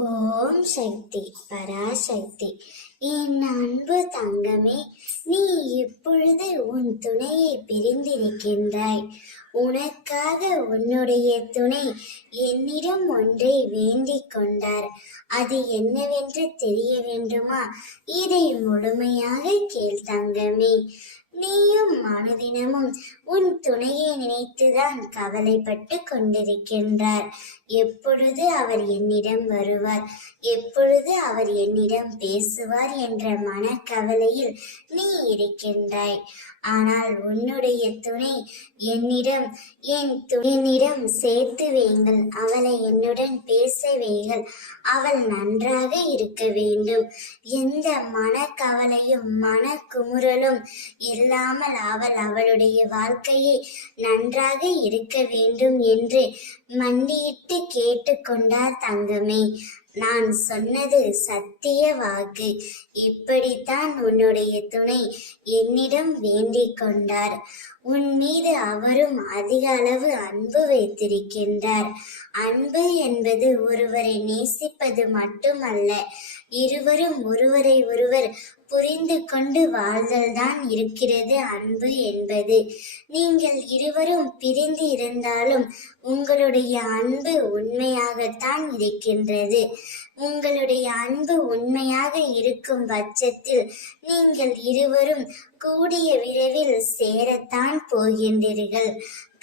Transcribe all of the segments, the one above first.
ஓம் சக்தி பராசக்தி. என் அன்பு தங்கமே, நீ இப்பொழுது உன் துணையை பிரிந்திருக்கின்றாய். உனக்காக உன்னுடைய துணை என்னிடம் ஒன்றை வேண்டிக் கொண்டார். அது என்னவென்று தெரிய வேண்டுமா? இதை முழுமையாக கேள் தங்கமே. நீயும் அனுதினமும் உன் துணையை நினைத்துதான் கவலைப்பட்டு கொண்டிருக்கின்றார். எப்பொழுது அவர் என்னிடம் வருவார், எப்பொழுது அவர் என்னிடம் பேசுவார் என்ற மனக்கவலையில் நீ இருக்கின்றாய். ஆனால் உன்னுடைய துணை என்னிடம் சேர்த்து வைங்கள், அவளை என்னுடன் பேச வைங்கள், அவள் நன்றாக இருக்க வேண்டும். எந்த மனக்கவலையும் மனக்குமுறலும் இல்லாமல் அவளுடைய வாழ்க்கையை நன்றாக இருக்க வேண்டும் என்று மண்டியிட்டு கேட்டுக்கொண்டார் தங்கமே. நான் சொன்னது சத்திய வாக்கு. இப்படித்தான் உன்னுடைய துணை என்னிடம் வேண்டிக் கொண்டார். உன் மீது அவரும் அதிக அளவு அன்பு வைத்திருக்கின்றார். அன்பு என்பது ஒருவரை நேசிப்பது மட்டுமல்ல, இருவரும் ஒருவரை ஒருவர் புரிந்து கொண்டு வாழ்தல்தான் இருக்கிறது அன்பு என்பது. நீங்கள் இருவரும் பிரிந்து இருந்தாலும் உங்களுடைய அன்பு உண்மையாகத்தான் இருக்கின்றது. உங்களுடைய அன்பு உண்மையாக இருக்கும் பட்சத்தில் நீங்கள் இருவரும் கூடிய விரைவில் சேரத்தான் போகின்றீர்கள்.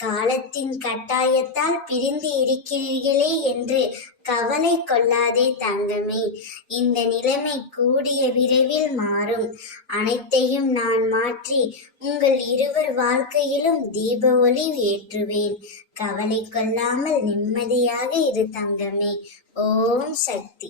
காலத்தின் கட்டாயத்தால் பிரிந்து இருக்கிறீர்களே என்று கவலை கொள்ளாதே தங்கமே. இந்த நிலைமை கூடிய விரைவில் மாறும். அனைத்தையும் நான் மாற்றி உங்கள் இருவர் வாழ்க்கையிலும் தீப ஒளி ஏற்றுவேன். கவலை கொள்ளாமல் நிம்மதியாக இரு தங்கமே. ஓம் சக்தி.